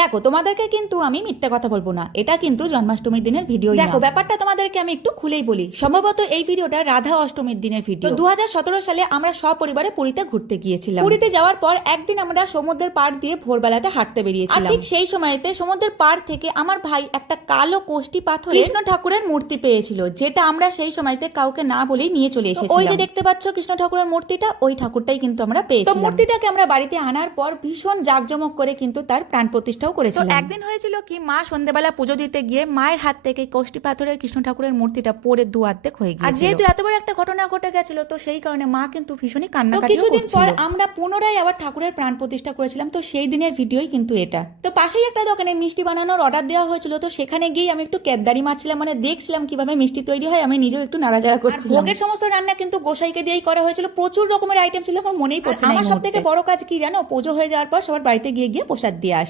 দেখো তোমাদেরকে কিন্তু আমি মিথ্যা কথা বলব না। এটা কিন্তু জন্মাষ্টমীর দিনের ভিডিও দেখো ব্যাপারটা তোমাদেরকে আমি একটু খুলেই বলি। সম্ভবত এই ভিডিওটা রাধা অষ্টমীর দিনের ভিডিও দুহাজার সতেরো সালে আমরা সপরিবারে পুরীতে ঘুরতে গিয়েছিলাম। পুরীতে যাওয়ার পর একদিন আমরা সমুদ্রের পাড় দিয়ে ভোরবেলাতে হাঁটতে বেরিয়েছিলাম। ঠিক সেই সময়তে সমুদ্রের পাড় থেকে আমার ভাই একটা কালো কোষ্টি পাথর কৃষ্ণ ঠাকুরের মূর্তি পেয়েছিল যেটা আমরা সেই সময়তে কাউকে না বলেই নিয়ে চলে এসেছি ওই যে দেখতে পাচ্ছ কৃষ্ণ ঠাকুরের মূর্তিটা ওই ঠাকুরটাই কিন্তু আমরা পেয়েছি মূর্তিটাকে আমরা বাড়িতে আনার পর ভীষণ জাঁকজমক করে কিন্তু তার প্রাণ প্রতিষ্ঠাও করেছিলাম। একদিন হয়েছিল কি মা সন্ধ্যেবেলা পুজো দিতে গিয়ে মায়ের হাত থেকে কষ্টি পাথরের কৃষ্ণ ঠাকুরের মূর্তিটা পড়ে দু অর্ধেক হয়ে গিয়েছিল। আর যেহেতু এত বড় একটা ঘটনা ঘটে গেছিল তো সেই কারণে মা কিন্তু ভীষণই কান্না কিছুদিন পর আমরা পুনরায় আবার ঠাকুরের প্রাণ প্রতিষ্ঠা করেছিলাম তো সেই দিনের ভিডিওই কিন্তু এটা। তো পাশেই একটা দোকানে মিষ্টি বানানোর অর্ডার দেওয়া হয়েছিল তো সেখানে গিয়ে আমি একটু কেদারি মারছিলাম মানে দেখছিলাম কীভাবে মিষ্টি তৈরি হয় আমি নিজেও একটু নাড়াচাড়া করছি ভোগের সমস্ত রান্না কিন্তু গোসাইকে দিয়েই করা হয়েছিল প্রচুর রকমের আইটেম ছিল আমার মনেই পড়ছে না আমার সব থেকে বড় কাজ কি জানো পুজো হয়ে যাওয়ার পর সবার বাড়িতে গিয়ে গিয়ে প্রসাদ দিয়ে আসে।